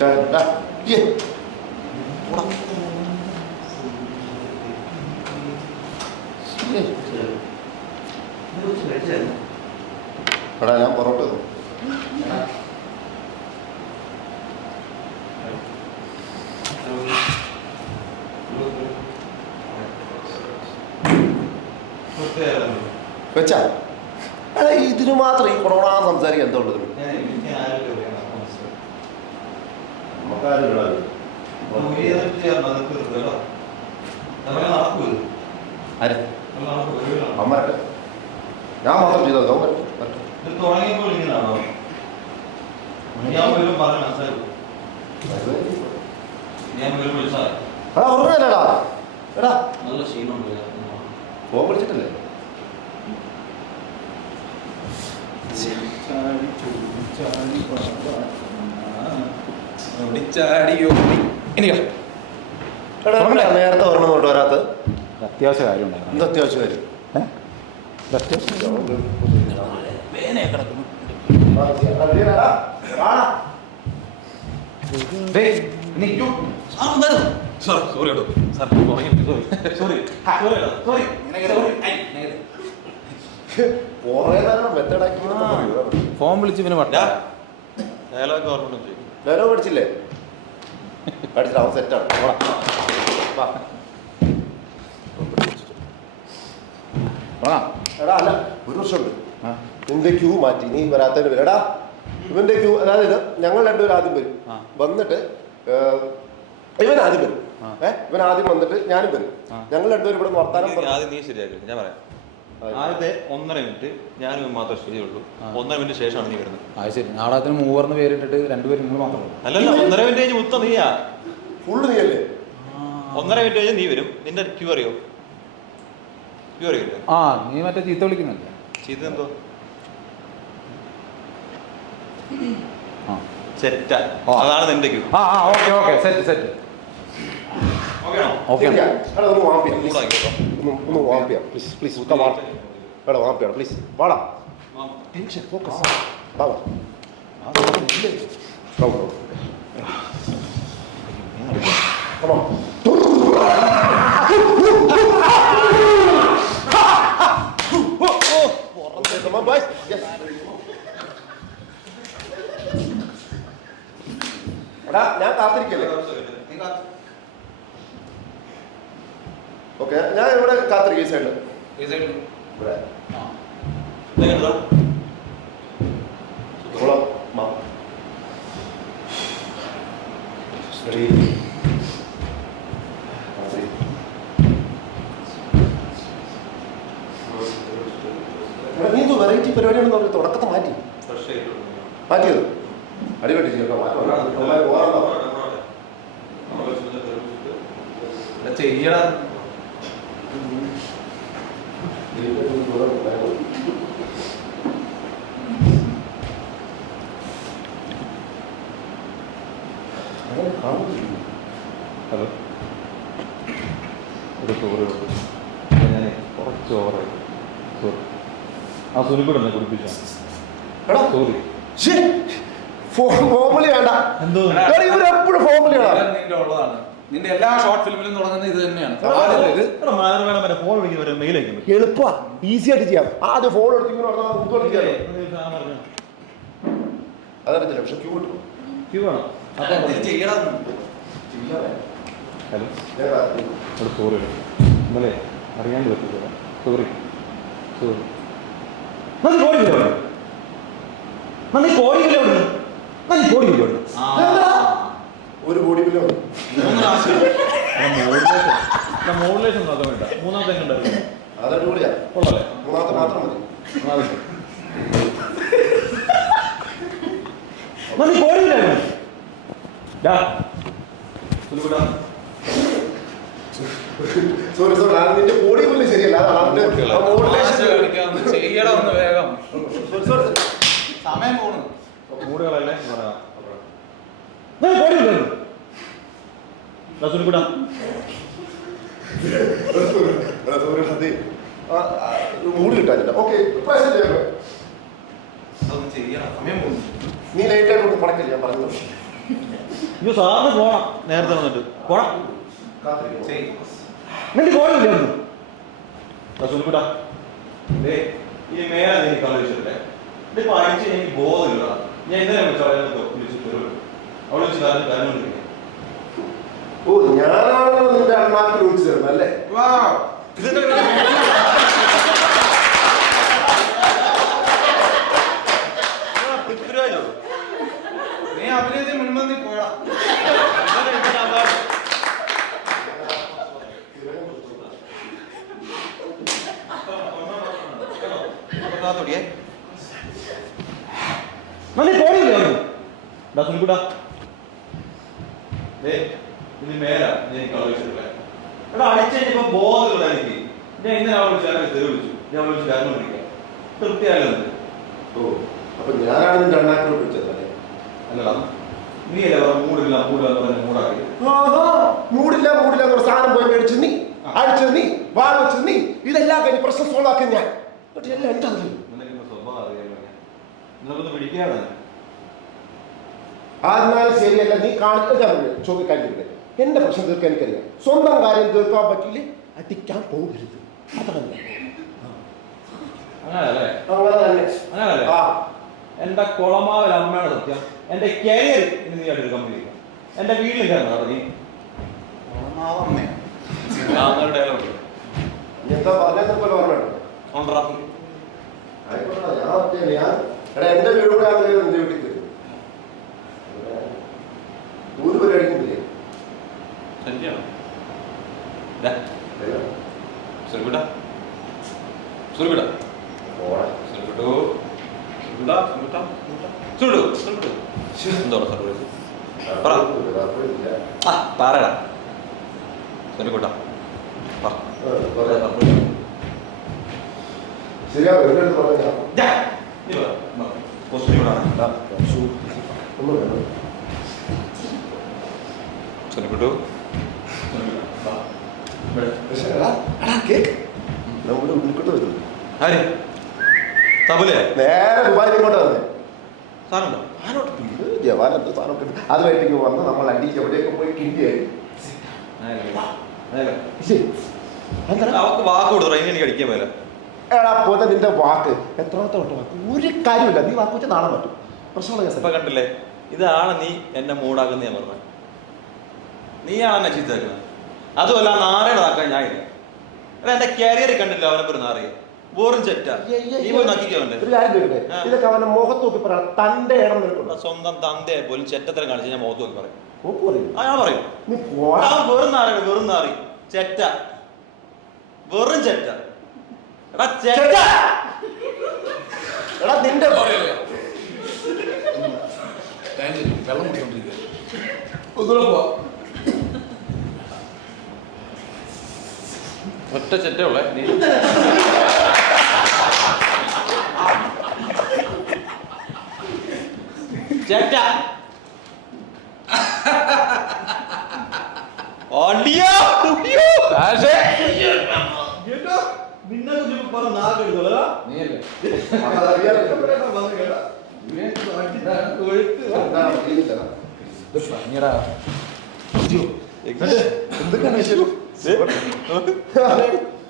എടാ ഞാൻ പൊറോട്ട വെച്ചാ എടാ ഇതിന് മാത്രം ഈ കൊറോണ സംസാരിക്കാൻ എന്താ ഉള്ളത്? അമ്മരട്ടെ ഞാൻ മാത്രം ചെയ്തോ എടാ ഓർമ്മയില്ലടാ എടാ ഫോൺ വിളിച്ചിട്ടില്ലേ? നേരത്തെ വരണം തൊട്ട് വരാത്ത അത്യാവശ്യ കാര്യം ഉണ്ടായിരുന്നു. എന്ത് അത്യാവശ്യ കാര്യം? ഫോൺ വിളിച്ച് പിന്നെ ഡയലോഗ് പഠിച്ചില്ലേ? പഠിച്ചിട്ട് അവൻ സെറ്റാണ്. എടാ അല്ല ഒരു വർഷമുണ്ട്. നിന്റെ ക്യൂ മാറ്റി നീ വരാത്തതിന് വരും. എടാ ഇവന്റെ ക്യൂ അതായത് ഞങ്ങൾ രണ്ടുപേരും ആദ്യം വരും. വന്നിട്ട് ഇവൻ ആദ്യം വരും. ഇവൻ ആദ്യം വന്നിട്ട് ഞാനും വരും. ഞങ്ങൾ രണ്ടുപേരും ഇവിടെ വർത്താനം നീ ശരിയാക്കി ഞാൻ പറയാം. ആദ്യത്തെ 1.5 മിനിറ്റ് ഞാനും മാത്രമേ ശരിയുള്ളൂ. 1.5 മിനിറ്റ് ശേഷമാണ് നീ വരുന്നത്. അത് ശരി. നാടകത്തിന് 3 പേരിട്ടിട്ട് 2 പേര് നിങ്ങൾ മാത്രമേ. അല്ലല്ല 1.5 മിനിറ്റ് കഴിഞ്ഞ് മൊത്തം നീയാ ഫുള്ള് നീയല്ലേ? 1.5 മിനിറ്റ് കഴിഞ്ഞ് നീ വരും. നിന്റെ ക്യൂ അറിയോ? ക്യൂ അറിയില്ലേ? നീ മറ്റേ ചീത്ത വിളിക്കുന്നില്ലേ? ചീത്ത എന്തോ സെറ്റാ അതാണ് നിന്റെ ക്യൂ. ഓക്കെ സെറ്റ് ഒന്ന് വാമ്പിയാ പ്ലീസ് പ്ലീസ് എടാ വാമ്പിയാണ് പ്ലീസ് വാടാ. ടെൻഷൻ ഫോക്കസ് എടാ ഞാൻ കാത്തിരിക്കല്ലേ? ഓക്കെ ഞാൻ ഇവിടെ കാത്തിരിക്കും. ഈ സൈഡിൽ ഇവിടെ നീ എന്തോ വെറൈറ്റി പരിപാടിയാണെന്ന് അവർ തുടക്കത്തെ മാറ്റിയത് അടിപൊളി ചെയ്യണം. ഹലോ ഒരു സോറി ഞാൻ കുറച്ച് ഓവറായി. സോറി സുനിക്കൂടെ എന്നെ കുടിപ്പിച്ച സോറി. ഫോർമുല വേണ്ട. ഇവരെപ്പോഴും ഫോർമുലയാണ്. നിന്റെ എല്ലാ ഷോർട്ട് ഫിലിമിലും തുടങ്ങുന്നത് ഇത് തന്നെയാണ്. ഫോൺ വിളിക്കുന്നവരെ മെയിൽ അയക്കുന്നു. എളുപ്പമാ, ഈസി ആയിട്ട് ചെയ്യാം. ആദ്യം ഫോൺ എടുത്തിങ്ങനെ അതറിയത്തില്ല. പക്ഷെ ക്യൂ കിട്ടും. ക്യൂ വേണം. ഹലോ സോറി ഇന്നലെ അറിയാണ്ട് പറ്റില്ല. Sorry sorry. ഒരു കോടി ബില്ല് മോഡുലേഷൻ നോക്കാൻ വേണ്ട. മൂന്നാമത്തെ എങ്ങനെയുണ്ടായിരുന്നു? അതടിപൊളിയാ. കൊള്ളാല്ലേ? മൂന്നാമത്തെ മാത്രം മതി. സോറി സോറി നിന്റെ കോടി ബില്ല് ശരിയല്ല. ചെയ്യണമെന്ന് വേഗം സമയം പോണു. മൂടുകളല്ലേ മൂഡ് കിട്ടാനില്ല. ഓക്കെ നീ ലേറ്റ് ആയിട്ട് പടക്കില്ല. ഞാൻ പറഞ്ഞു അയ്യോ സാറിന് പോണം നേരത്തെ വന്നിട്ട് പോണം എന്നിട്ട് പോയില്ലേ സുനിക്കൂട്ടാ ഈ മേലെ എനിക്ക് കളിച്ചിട്ടേ ഇതിപ്പോ അയച്ച് എനിക്ക് ബോധമില്ല ഞാൻ എന്തിനാ വിളിച്ചു അവിടെ വെച്ച് കാരണോണ്ടിരിക്കുക ഓ ഞാനാണല്ലോ നിന്റെ അണ്ണാക്കിൽ വിളിച്ചു തരുന്നത് അല്ലേ പൃഥ്വിരാജോ നീ അഭിനയത്തിൽ മുൻപന്തി പോയടാ ഇനി മേലാ ഞാൻ കളിച്ചിട്ടില്ല എടാ അടിച്ചപ്പോ ബോധമില്ല എനിക്ക് ഞാൻ എന്തിനാ വിളിച്ചാൽ തെരുവിളിച്ചു ഞാൻ വിളിച്ച് കാരണോണ്ടിരിക്കുക തൃപ്തിയായാലും ഓ അപ്പൊ ഞാനാണ് നിന്റെ അണ്ണാക്കിൽ വിളിച്ചത് അല്ലേ അല്ലടാ നീ അല്ലേ മൂടില്ല മൂടാക്കി മൂടില്ല എന്നൊരു സാധനം പോയി മേടിച്ചു നീ അടിച്ചത് നീ വാഴ വെച്ചത് നീ ഇതെല്ലാം കഴിഞ്ഞ് പ്രശ്നം സോൾവ് ആക്കി ഞാൻ എല്ലാം എന്താ നിനക്ക് സ്വഭാവം അറിയാമോ നിനക്കൊന്ന് പിടിക്കാതെ ആദ്യം ശരിയല്ല നീ ചോദിക്കാനില്ല എന്റെ പ്രശ്നം തീർക്കാൻ എനിക്കറിയാം സ്വന്തം കാര്യം തീർക്കാൻ പറ്റില്ല അടിക്കാൻ പോകരുത് അതല്ല അങ്ങനല്ലേ എന്റെ കുളമാവൽ അമ്മയുടെ സത്യം എന്റെ കരിയർ ഇനി നീ എടുക്കാൻ പറ്റില്ല എന്റെ വീട്ടിൽ കയറുന്ന നീ എന്താ പറഞ്ഞ ഓർമ്മ എന്റെ വീട് എന്റെ വീട്ടിൽ കയറി ഒരു പരിപാടിക്കുന്നില്ലേ പറയടാ ശരിയാ പറഞ്ഞാ നേരെ ദുബായിൽ ഇങ്ങോട്ട് വന്നേ ജവാനത്ത് സാധനം അതുമായിട്ട് വന്ന് നമ്മൾ അടി എവിടെയൊക്കെ പോയി കിട്ടിയായി വാക്ക് കൊടുത്തോ എനിക്ക് അടിക്കാൻ പോലെ എടാ പോലെ നിന്റെ വാക്ക് എത്രാമത്തെ വാക്ക് ഒരു കാര്യമില്ല നീ വാക്ക് വെച്ച് നാളെ പറ്റും പ്രശ്നമുള്ള ഇപ്പൊ കണ്ടില്ലേ ഇതാണ് നീ എന്നെ മൂടാക്കുന്ന ഞാൻ പറഞ്ഞത് നീയാണ് എന്നെ ചീത്താക്കുന്നത് അതുമല്ല നാരയുടെ നാക്കാൻ ഞാൻ ഇല്ല എടാ എന്റെ കരിയർ കണ്ടില്ല അവനെ ഒരു നാറിയ വെറും ചെറ്റ നീ പോയി നക്കിക്കവന്റെ ഒരു കാര്യം ചോദിക്കട്ടെ ഇതൊക്കെ അവന്റെ മുഖത്ത് നോക്കി പറയാം തന്റെ ഇടം നിൽക്കുന്നു സ്വന്തം തന്തയെ പോലും ചെറ്റത്തരം കാണിച്ച് ഞാൻ മുഖത്ത് നോക്കി പറയും ആ ഞാൻ പറയും നീ വെറും നാറിയാണ് വെറും നാറി ചെറ്റ വെറും ചെറ്റ എടാ ചെറ്റ എടാ നിന്റെ വെള്ളം കുടിച്ചോണ്ടിരിക്കുക ഒന്നുകൂടെ പോവാ ഒറ്റ ചെറ്റുള്ളേ നീ ചെറ്റ ഓടിയോ നിന്നെ പറഞ്ഞ നാക്കെടുത്തോളാ നീയല്ലേ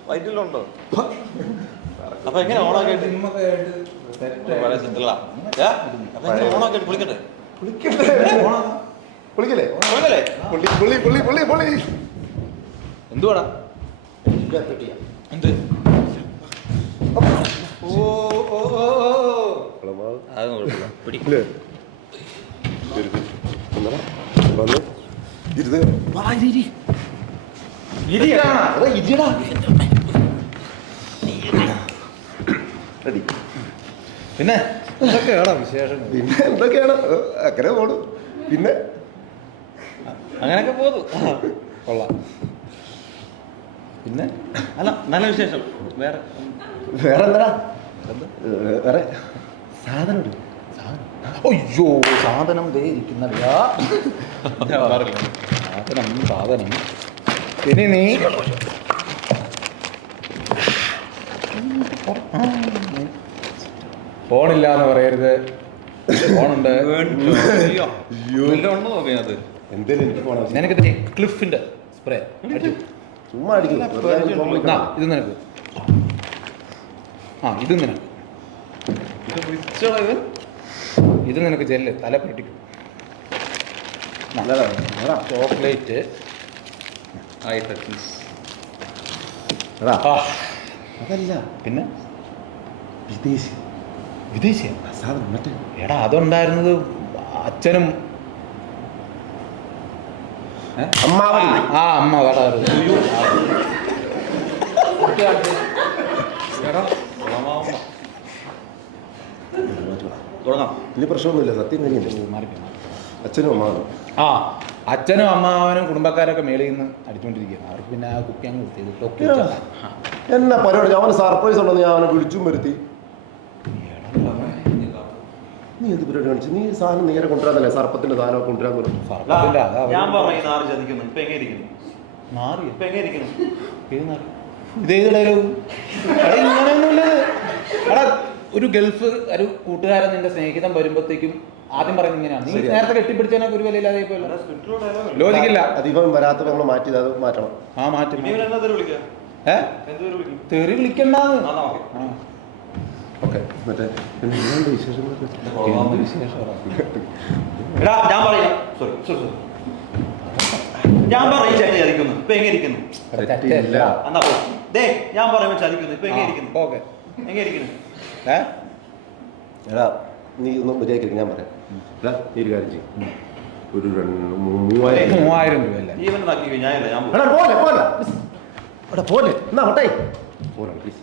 വയറ്റിലുണ്ടോ അപ്പൊ എങ്ങനെ ഓണാക്കിയിട്ട് അപ്പൊ എങ്ങനെ ഓണാക്കിയിട്ട് കുളിക്കണ്ടേ വിളിക്കല്ലേ എന്തുവാടാ എന്ത് അതൊന്നും കുഴപ്പമില്ല പിടിക്കില്ല പിന്നെ എന്തൊക്കെയാടാ വിശേഷം പിന്നെ എന്തൊക്കെയാണ് അങ്ങനെ പോണു പിന്നെ അങ്ങനെയൊക്കെ പോന്നു കൊള്ളാം പിന്നെ അല്ല നല്ല വിശേഷം വേറെ എന്താ വേറെ സാധനം അയ്യോ സാധനം ദേ ഇരിക്കുന്നല്ല സാധനം ഇനി നീ ഫോണില്ല എന്ന് പറയരുത് ഫോണുണ്ട്. ഉണ്ടോ നോക്കിയത് എന്തേലും എനിക്ക് പോകണം. നിനക്ക് ക്ലിഫിന്റെ സ്പ്രേ ചുമ്മാ അടിക്കും. ഇത് നിനക്ക്. ആ ഇത് നിനക്ക്. ഇത് നിനക്ക് ജെല്ല് തല പൊട്ടിക്കും. ചോക്ലേറ്റ് അതല്ല പിന്നെ വിദേശി വിദേശിയ സാധനം മറ്റേ എടാ അതുണ്ടായിരുന്നത് അച്ഛനും അമ്മാവൻ. ആ അമ്മ കേട്ടാ തുടങ്ങാം. വലിയ പ്രശ്നമൊന്നുമില്ല. സത്യം കഴിഞ്ഞില്ല. അച്ഛനും അമ്മാവനും. ആ അച്ഛനും അമ്മാവനും കുടുംബക്കാരൊക്കെ മേളിൽ നിന്ന് അടിച്ചുകൊണ്ടിരിക്കുകയാണ്. അവർക്ക് പിന്നെ ആ കുപ്പി അങ്ങ് കൊടുത്തത് എന്നാ പരിപാടി. അവന് സർപ്രൈസ് ഉണ്ടെന്ന് ഞാൻ അവനെ വിളിച്ചും വരുത്തി. നീ എന്ത് പരിപാടി കാണിച്ചു? നീ സാധനം നേരെ കൊണ്ടുവരാന്നല്ലേ? സർപ്പത്തിന്റെ സാധനം കൊണ്ടുവരാൻ പറഞ്ഞു. ഞാൻ പറഞ്ഞു നാറ് ചതിക്കുന്നു. ഇപ്പൊ എങ്ങനെ ഇരിക്കുന്നു? മാറി ഇപ്പൊ എങ്ങനെ ഇരിക്കുന്നു? ഇതേത് ഡയലോഗ്? ഇങ്ങനെയൊന്നുമില്ല. എടാ ഒരു ഗൾഫ് ഒരു കൂട്ടുകാരൻ നിന്റെ സ്നേഹിതം വരുമ്പോഴത്തേക്കും ആദ്യം പറയുന്നത് ഇങ്ങനെയാണ്. നീ നേരത്തെ കെട്ടിപ്പിടിച്ചതിനൊക്കെ ഒരു വിലയില്ലാതെ ലോജിക്കില്ല. അത് ഇവൻ വരാത്ത നമ്മൾ മാറ്റി അത് മാറ്റണം. ആ മാറ്റും. തെറി വിളിക്കണ്ടെന്ന്. ഓക്കെ മറ്റേ വിശേഷങ്ങളൊക്കെ ഞാൻ പറയും ചേട്ടൻ ചതിക്കുന്നു. ഇപ്പൊ എങ്ങനെ ഇരിക്കുന്നു? എന്നാ ദേ ഞാൻ പറയുമ്പോ ചതിക്കുന്നു. ഇപ്പൊ എങ്ങനെ ഇരിക്കുന്നു? ഓക്കെ എങ്ങനെ ഇരിക്കുന്നു? എടാ നീ ഒന്ന് മര്യാദയ്ക്ക് ഞാൻ പറയാം. എടാ നീ ഒരു കാര്യം ചെയ്യും. ഒരു 3000 രൂപയല്ലേ ജീവൻ നാക്കി ഞാനില്ല. ഞാൻ എടാ പോലെ പോലെ എടാ പോലെ എന്നാ ഹോട്ടെ പോലെ പ്ലീസ്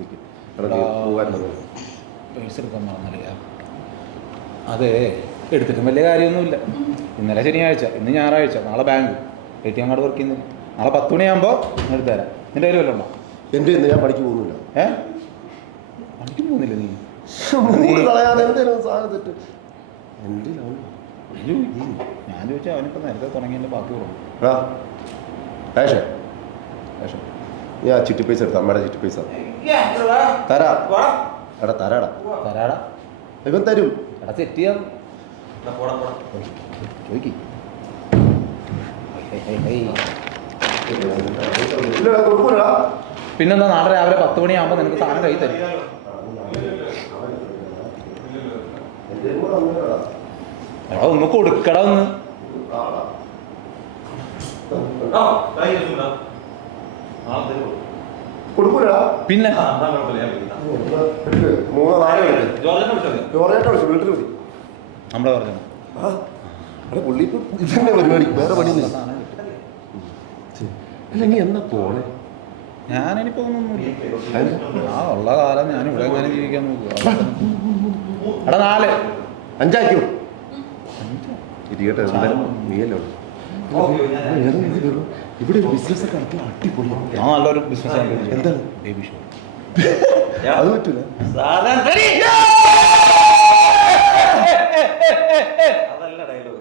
നിൽക്കും. എടാ നീ 3000 പൈസ എടുക്കാൻ മറന്നില്ല. അതെ എടുത്തിട്ടും വലിയ കാര്യമൊന്നുമില്ല. ഇന്നലെ ശനിയാഴ്ച, ഇന്ന് ഞായറാഴ്ച, നാളെ ബാങ്ക് ATM കാർഡ് വർക്ക് ചെയ്യുന്നു. നാളെ 10 മണിയാകുമ്പോൾ എടുത്തു തരാം. നിന്റെ കയ്യിൽ വല്ലതും ഉണ്ടോ? എൻ്റെ ഞാൻ പണിക്ക് പോകുന്നില്ല. പണിക്ക് പോകുന്നില്ല നീ? ഞാൻ ചോദിച്ചാൽ അവനിപ്പോൾ നേരത്തെ തുടങ്ങിയതിൻ്റെ ബാക്കി കൊടുക്കും. നീ ആ ചിട്ടി പൈസ എടുത്ത അമ്മയുടെ ചിട്ടി പൈസ തരാ. എടാ തരാടാ തരാടാ. ഇവൻ തരും. എടാ സെറ്റ് ചെയ്യാം. ചോദിക്കും. പിന്നെന്താ നാളെ രാവിലെ 10 മണിയാകുമ്പോൾ നിനക്ക് സാധനം കൈ തരും. എടാ ഒന്ന് കൊടുക്കടാ ഒന്ന്. കൊടുക്കൂലടാ. പിന്നെ നമ്മളെ പറഞ്ഞു പുള്ളി ഇപ്പം ഇതന്നെ പരിപാടി. വേറെ പണിയൊന്നുമില്ല. അല്ല നീ എന്നാ പോണേ? ഞാനിപ്പോ ഒന്നൊന്നുമില്ല. ആ ഉള്ള കാലം ഞാൻ ഇവിടെ എങ്ങനെ ജീവിക്കാൻ നോക്കുക. എടാ 4 5 ഇരിക്കട്ടെ. എന്തായാലും നീയല്ലോ ഇവിടെ ഒരു ബിസിനസ് ഒക്കെ നടത്തി അടിപൊളിയാണ്. ഞാൻ നല്ലൊരു ബിസിനസ്. എന്താണ്? Baby show. അത് പറ്റൂല. അതല്ല ഡയലോഗ്.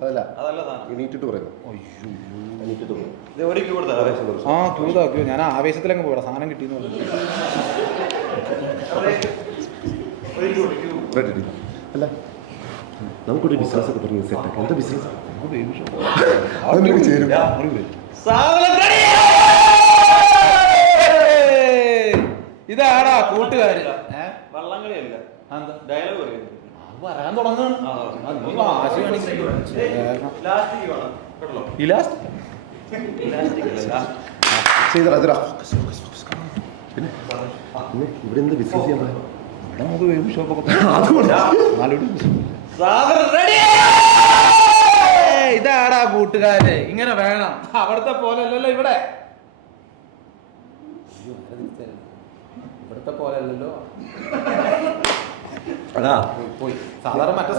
അതല്ല അതല്ല എണീറ്റിട്ട് പറയുന്നു. എണീറ്റിട്ട് പറയും. ആ ക്യൂതാക്കിയോ. ഞാൻ ആവേശത്തിലങ്ങ് പോയടാ. സാധനം കിട്ടിയെന്ന് പറഞ്ഞു. അല്ല നമുക്കൊരു ബിസിനസ് ഒക്കെ പറഞ്ഞ് സെറ്റാക്കാം. എന്താ ബിസിനസ്? Baby show. ചേരും. ഇതാടാ കൂട്ടുകാര്. വള്ളംകളിയല്ല എന്താ ഡയലോഗ് പറയുന്നത്? പറയാൻ തുടങ്ങുകയാണ്. പിന്നെ ഇവിടെ എന്ത് ബിസിനസ് ചെയ്യാൻ പറയാം? ഇവിടെ നമുക്ക് ബേബി ഷോപ്പൊക്കെ ഇതാടാ കൂട്ടുകാര്. ഇങ്ങനെ വേണം. അവിടുത്തെ പോലെ അല്ലല്ലോ ഇവിടെ. ഇവിടുത്തെ പോലെ അല്ലല്ലോ. പോയി സാധാരണ മറ്റേ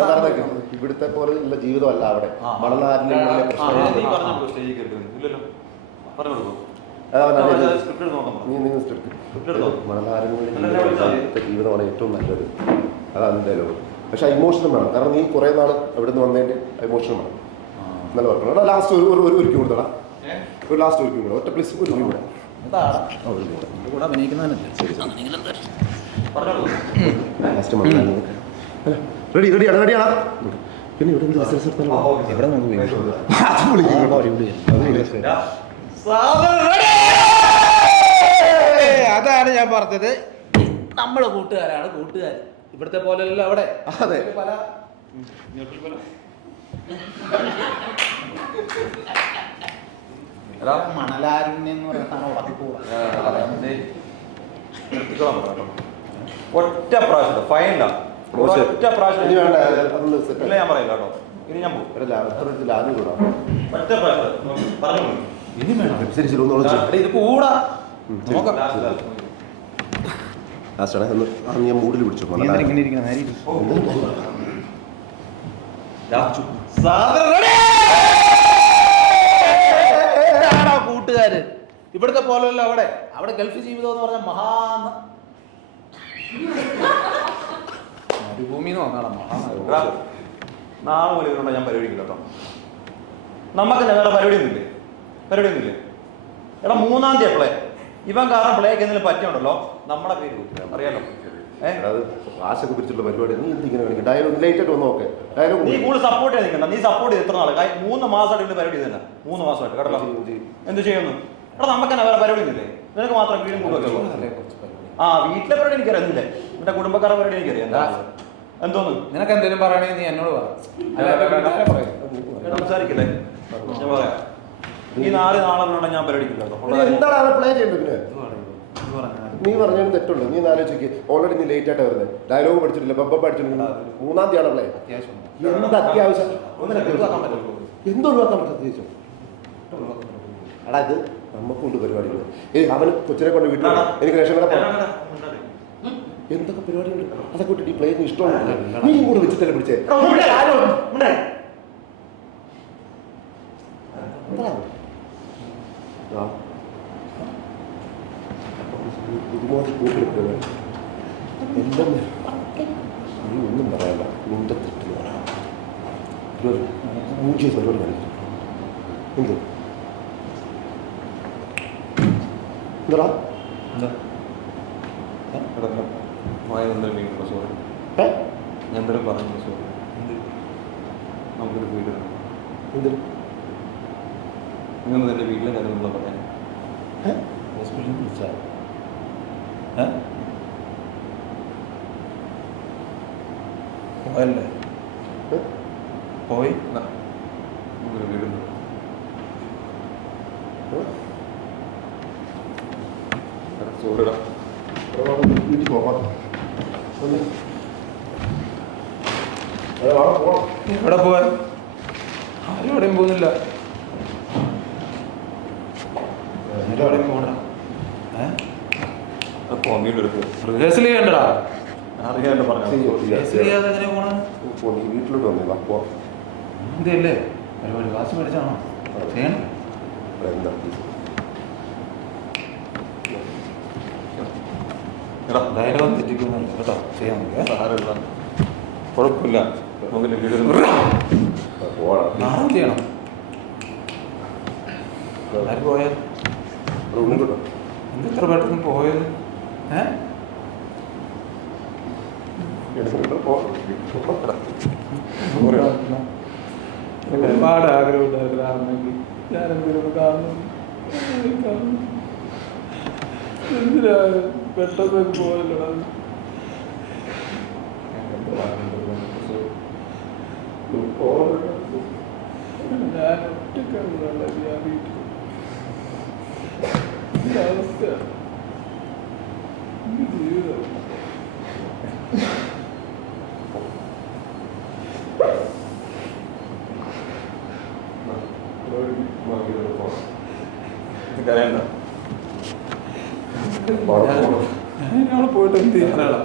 ഇവിടുത്തെ പോലെ ഉള്ള ജീവിതമല്ല അവിടെ. മണലാരിലും ജീവിതമാണ് ഏറ്റവും നല്ലത്. അതാണ് എന്തായാലും. പക്ഷെ ഇമോഷനും വേണം. കാരണം നീ കുറെ നാൾ എവിടെ നിന്ന് വന്നതിന്റെ ഇമോഷനും വേണം. നല്ല വർക്കണം. ലാസ്റ്റ് ഒരു ക്യൂ കൊടുത്തടാ. ഒരു ലാസ്റ്റ് ഒരു ക്യൂ കൂടെ. ഒറ്റ പ്ലീസ് ഒരു ക്യൂ കൂടെ. കൂടെ അഭിനയിക്കുന്നതല്ലേ. ലാസ്റ്റ് റെഡി റെഡിയാണ് റെഡിയാണ്. പിന്നെ ഇവിടെ എന്ത് ബിസിനസ് ഇവിടെ നമുക്ക് അതാണ് ഞാൻ പറഞ്ഞത്. നമ്മുടെ കൂട്ടുകാരാണ് കൂട്ടുകാർ. ഇവിടുത്തെ പോലെയല്ല അവിടെ. അതെ. പല മണലാരണ്യം എന്ന് പറയുന്ന ഒറ്റ പ്രാവശ്യം ഫൈനല്ല. ഒറ്റ പ്രാവശ്യം ഇനി വേണ്ട, അതൊന്ന് സെറ്റ് ഇല്ല, ഞാൻ പറയില്ല കേട്ടോ. ഇനി ഞാൻ പോകും. ലാഭം കൂടാം. ഒറ്റ പ്രാവശ്യം പറഞ്ഞു. ഇനി വേണം. ശരി ശരി, ഒന്ന് വിളിച്ചു. ഇത് കൂടാ നോക്കാം. ലാസ്റ്റാണ് ഒന്ന് ഞാൻ മൂടിൽ പിടിച്ചു. ഇങ്ങനെ ഇരിക്കണം. കൂട്ടുകാര് ഇവിടുത്തെ പോലെയല്ല അവിടെ. അവിടെ ഗൾഫ് ജീവിതം എന്ന് പറഞ്ഞാൽ മരുഭൂമി നാളെ മുതൽ ഇവരുണ്ടോ ഞാൻ പരിപാടിക്കില്ല കേട്ടോ. നമുക്ക് വേറെ പരിപാടിയൊന്നുമില്ലേ? പരിപാടിയൊന്നുമില്ലേ? എടാ 3-ാം തീയതി പ്ലേ. ഇവൻ കാരണം പ്ലേക്ക് എന്തെങ്കിലും പറ്റുന്നുണ്ടല്ലോ നമ്മുടെ പേര് കൂട്ടില്ല, അറിയാലോ. അത് ആശയൊക്കെ പിടിച്ചിട്ടുള്ള പരിപാടി. നീ എന്തിങ്ങനെ കാണിക്കും? ഡയലോഗ് ലേറ്റ് ആയിട്ട് വന്ന് നോക്കെ. ഡയലോഗ് നീ കൂടുതൽ സപ്പോർട്ട് ചെയ്ത് നിൽക്കണ്ട. നീ സപ്പോർട്ട് ചെയ്ത് എത്ര നാളെ? 3 മാസമായിട്ട് പരിപാടി തന്നെ. 3 മാസമായിട്ട് കേട്ടോ. എന്ത് ചെയ്യുന്നു? എടാ നമുക്ക് തന്നെ വേറെ പരിപാടി ഒന്നുമില്ലേ? നിനക്ക് മാത്രം വീടും കൂടുമല്ലോ. ആ വീട്ടിലെ പരിപാടി എനിക്കറിയുന്നില്ലേ? എന്റെ കുടുംബക്കാരുടെ പരിപാടി എനിക്കറിയാം. എന്തോന്ന് നിനക്ക് എന്തെങ്കിലും പറയണെങ്കിൽ നീ എന്നോട് പറ. സംസാരിക്കില്ലേ? ഞാൻ പറയാം. ഈ 4 നാളെ ഞാൻ പരിപാടിക്കില്ല. എന്താണ് പ്ലേ ചെയ്യേണ്ടത്? നീ പറഞ്ഞതിന് തെറ്റുള്ളൂ. നീ ആലോചിക്ക്. ഓൾറെഡി നീ ലേറ്റ് ആയിട്ട് വരുന്നത്. ഡയലോഗ് പഠിച്ചിട്ടില്ല, ബബ്ബ പഠിച്ചിട്ടില്ല. 3-ാം തീയതി പ്ലേ. എന്ത് അത്യാവശ്യം എന്തൊഴിവാക്കാൻ പറ്റും? എടാ ഇത് നമുക്കുണ്ട് പരിപാടികൾ. അവന് കൊച്ചിനെ കൊണ്ട് വീട്ടിൽ എനിക്ക് റേഷൻ കട എന്തൊക്കെ പരിപാടിയുണ്ട്. അതൊക്കെ വിട്ടിട്ട് ഈ പ്ലേന് ഇഷ്ടമാണ്. നീ കൂടെ വെച്ചിട്ടല്ലേ പിടിച്ചേ? എല്ലാം നീ ഒന്നും പറയാല്ല. നിന്റെ തെറ്റ് പറയാം. മൂജിയ പരിപാടി കാണിക്കും. എന്ത് എന്താ സോറി, ഞാൻ എന്തെങ്കിലും പറഞ്ഞു. സോറി, നമുക്കൊരു വീട് എന്ത് നിങ്ങൾ എൻ്റെ വീട്ടിലെ കാര്യം നമ്മൾ പറയാൻ ഹോസ്പിറ്റലിൽ വിളിച്ചാൽ പോയല്ലേ? പോയി നമുക്കൊരു വീടുണ്ട്. സോറിടാ, വീട്ടിൽ പോകാം. എവിടെ പോവാൻ? ആരും എവിടെയും പോകുന്നില്ല. എവിടെയും പോകണ്ട. റിഹേഴ്സൽ ചെയ്യണ്ടടാ. അറിയാണ്ട് പറഞ്ഞു. റിഹേഴ്സൽ ചെയ്യാതെ എങ്ങനെ പോകണം? വീട്ടിലോട്ട് വന്നേ. എന്തല്ലേ പരിപാടി? ക്ലാസ് പഠിച്ചാണോ ചെയ്യണം? എന്താ ഡയലോഗ് തെറ്റിക്കുന്നില്ല കേട്ടോ. ചെയ്യാൻ കുഴപ്പമില്ല. നമുക്ക് നാളെ ചെയ്യണം. ആര് പോയാൽ എന്തെത്ര പെട്ടെന്ന് പോയത്? ഒരുപാട് ആഗ്രഹമുണ്ടായിരുന്നു കാണണമെങ്കിൽ. ഞാനെന്തിനൊന്ന് കാണുന്നു. എന്തിനാ പെട്ടെന്ന് പോയല്ലോ? ഞാൻ ഒറ്റക്കാണ് വീട്ടിൽ. അവസ്ഥ ജീവിതം. കരയണ്ട. ഞാൻ പോയിട്ട് എന്ത് ചെയ്യാനാണ്?